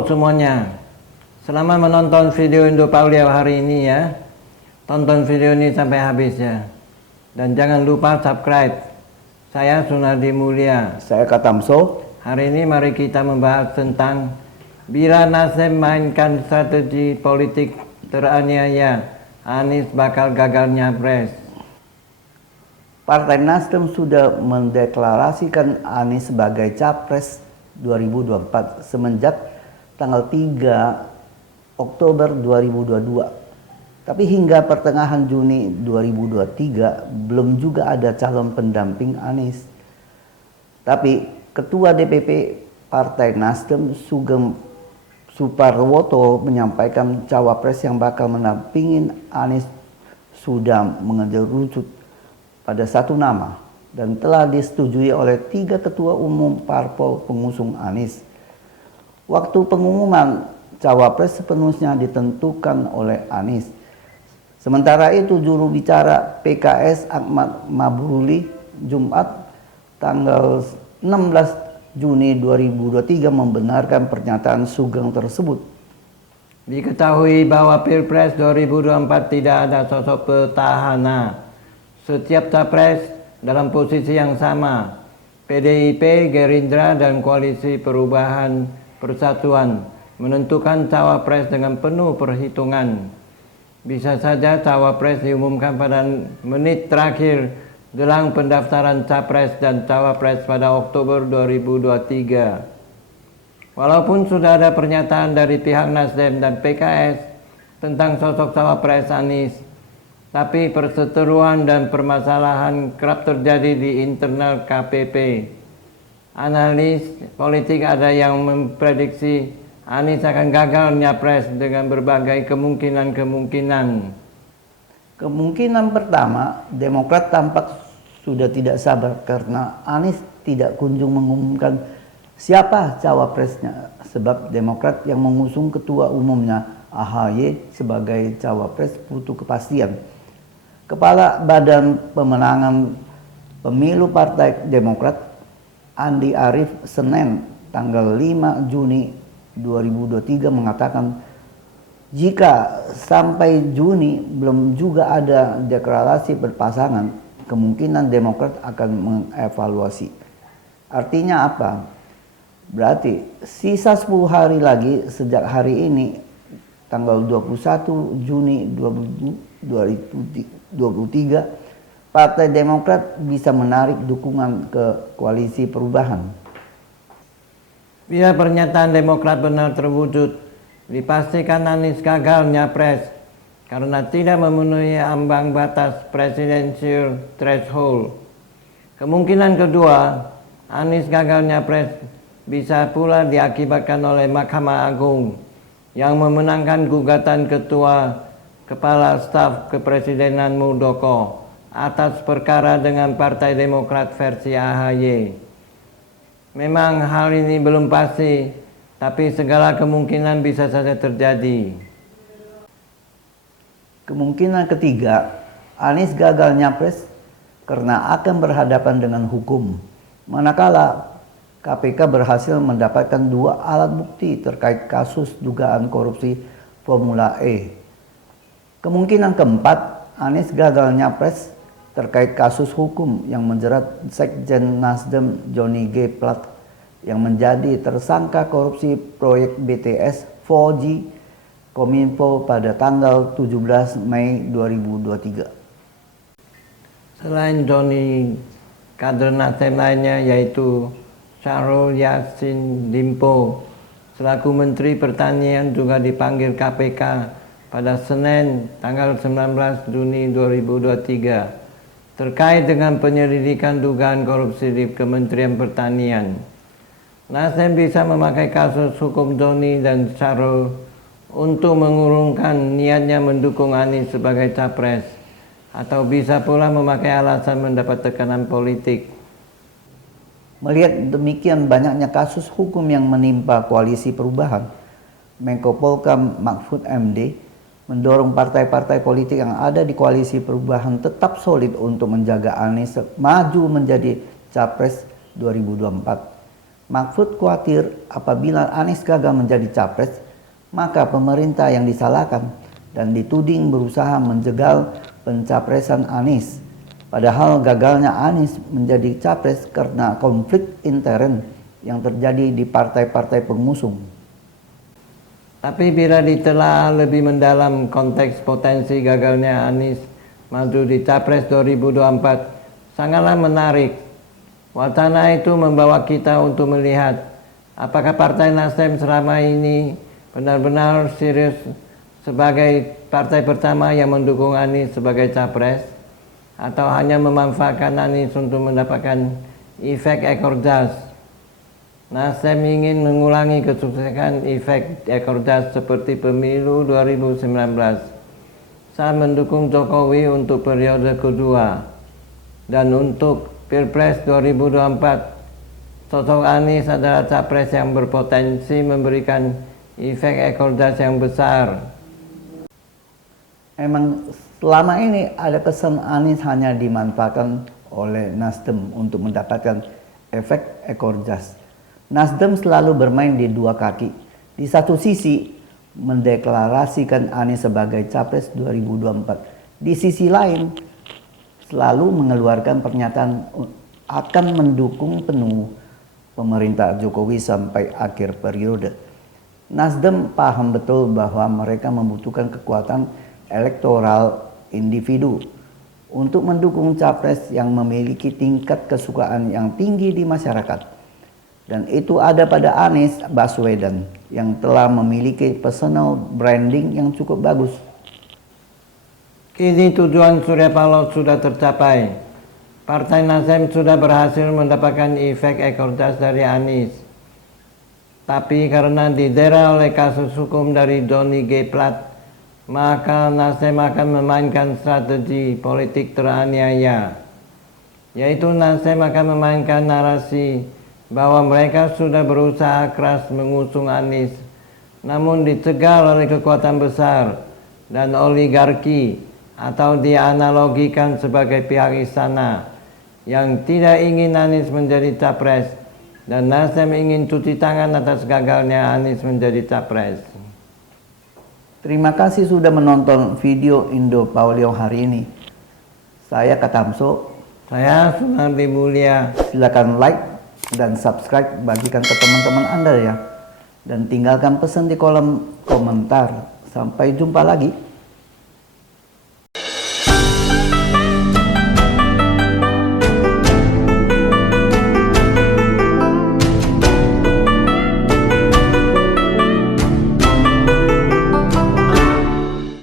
Halo semuanya, selamat menonton video Indo Paulia hari ini ya. Tonton video ini sampai habis ya. Dan jangan lupa subscribe. Saya Sunardi Mulia. Saya Katamso. Hari ini mari kita membahas tentang bila Nasdem mainkan strategi politik teraniaya, Anies bakal gagal nyapres. Partai Nasdem sudah mendeklarasikan Anies sebagai capres 2024 semenjak tanggal 3 Oktober 2022. Tapi hingga pertengahan Juni 2023 belum juga ada calon pendamping Anies. Tapi Ketua DPP Partai Nasdem Sugeng Suparwoto menyampaikan cawapres yang bakal mendampingi Anies sudah mengerucut pada satu nama dan telah disetujui oleh 3 ketua umum parpol pengusung Anies. Waktu pengumuman cawapres sepenuhnya ditentukan oleh Anies. Sementara itu juru bicara PKS Ahmad Mabruri Jumat tanggal 16 Juni 2023 membenarkan pernyataan Sugeng tersebut. Diketahui bahwa Pilpres 2024 tidak ada sosok petahana. Setiap capres dalam posisi yang sama, PDIP, Gerindra, dan Koalisi Perubahan Persatuan menentukan cawapres dengan penuh perhitungan. Bisa saja cawapres diumumkan pada menit terakhir jelang pendaftaran capres dan cawapres pada Oktober 2023. Walaupun sudah ada pernyataan dari pihak Nasdem dan PKS tentang sosok cawapres Anies, tapi perseteruan dan permasalahan kerap terjadi di internal KPP. Analis politik ada yang memprediksi Anies akan gagal nyapres dengan berbagai kemungkinan-kemungkinan. Kemungkinan pertama, Demokrat tampak sudah tidak sabar karena Anies tidak kunjung mengumumkan siapa cawapresnya, sebab Demokrat yang mengusung ketua umumnya AHY sebagai cawapres butuh kepastian. Kepala Badan Pemenangan Pemilu Partai Demokrat Andi Arief Senin tanggal 5 Juni 2023 mengatakan jika sampai Juni belum juga ada deklarasi berpasangan, kemungkinan Demokrat akan mengevaluasi. Artinya apa? Berarti sisa 10 hari lagi sejak hari ini tanggal 21 Juni 2023 Partai Demokrat bisa menarik dukungan ke Koalisi Perubahan. Bila pernyataan Demokrat benar terwujud, dipastikan Anies gagal nyapres karena tidak memenuhi ambang batas presidential threshold. Kemungkinan kedua, Anies gagal nyapres bisa pula diakibatkan oleh Mahkamah Agung yang memenangkan gugatan Ketua Kepala Staf Kepresidenan Muldoko atas perkara dengan Partai Demokrat versi AHY. Memang hal ini belum pasti, tapi segala kemungkinan bisa saja terjadi. Kemungkinan ketiga, Anies gagal nyapres karena akan berhadapan dengan hukum. Manakala KPK berhasil mendapatkan 2 alat bukti terkait kasus dugaan korupsi Formula E. Kemungkinan keempat, Anies gagal nyapres terkait kasus hukum yang menjerat Sekjen Nasdem Johnny G. Plate yang menjadi tersangka korupsi proyek BTS 4G Kominfo pada tanggal 17 Mei 2023. Selain Johnny, kader Nasdem lainnya yaitu Syahrul Yassin Limpo selaku Menteri Pertanian juga dipanggil KPK pada Senin tanggal 19 Juni 2023 terkait dengan penyelidikan dugaan korupsi di Kementerian Pertanian. Nasdem bisa memakai kasus hukum Johnny dan Syahrul untuk mengurungkan niatnya mendukung Anies sebagai capres, atau bisa pula memakai alasan mendapat tekanan politik. Melihat demikian banyaknya kasus hukum yang menimpa Koalisi Perubahan, Menko Polhukam Mahfud MD mendorong partai-partai politik yang ada di Koalisi Perubahan tetap solid untuk menjaga Anies maju menjadi Capres 2024. Mahfud khawatir apabila Anies gagal menjadi capres, maka pemerintah yang disalahkan dan dituding berusaha menjegal pencapresan Anies. Padahal gagalnya Anies menjadi capres karena konflik intern yang terjadi di partai-partai pengusung. Tapi bila ditelaah lebih mendalam konteks potensi gagalnya Anies maju di Capres 2024 sangatlah menarik. Wacana itu membawa kita untuk melihat apakah Partai Nasdem selama ini benar-benar serius sebagai partai pertama yang mendukung Anies sebagai capres, atau hanya memanfaatkan Anies untuk mendapatkan efek ekor jas. Nasdem ingin mengulangi kesuksesan efek ekor jas seperti pemilu 2019 saat mendukung Jokowi untuk periode kedua, dan untuk Pilpres 2024 sosok Anies adalah capres yang berpotensi memberikan efek ekor jas yang besar. Emang selama ini ada kesan Anies hanya dimanfaatkan oleh Nasdem untuk mendapatkan efek ekor jas. Nasdem selalu bermain di dua kaki. Di satu sisi mendeklarasikan Anies sebagai capres 2024. Di sisi lain selalu mengeluarkan pernyataan akan mendukung penuh pemerintah Jokowi sampai akhir periode. Nasdem paham betul bahwa mereka membutuhkan kekuatan elektoral individu untuk mendukung capres yang memiliki tingkat kesukaan yang tinggi di masyarakat. Dan itu ada pada Anies Baswedan yang telah memiliki personal branding yang cukup bagus. Kini tujuan Surya Paloh sudah tercapai. Partai Nasdem sudah berhasil mendapatkan efek ekor jas dari Anies. Tapi karena didera oleh kasus hukum dari Johnny G. Plat, maka Nasdem akan memainkan strategi politik teraniaya. Yaitu Nasdem akan memainkan narasi bahwa mereka sudah berusaha keras mengusung Anies, namun dicegal oleh kekuatan besar dan oligarki, atau dianalogikan sebagai pihak istana yang tidak ingin Anies menjadi capres, dan Nasdem ingin cuci tangan atas gagalnya Anies menjadi capres. Terima kasih sudah menonton video Indo Paulio hari ini. Saya Katamso. Saya Sunardi Mulia. Silakan like dan subscribe, bagikan ke teman-teman Anda ya. Dan tinggalkan pesan di kolom komentar. Sampai jumpa lagi.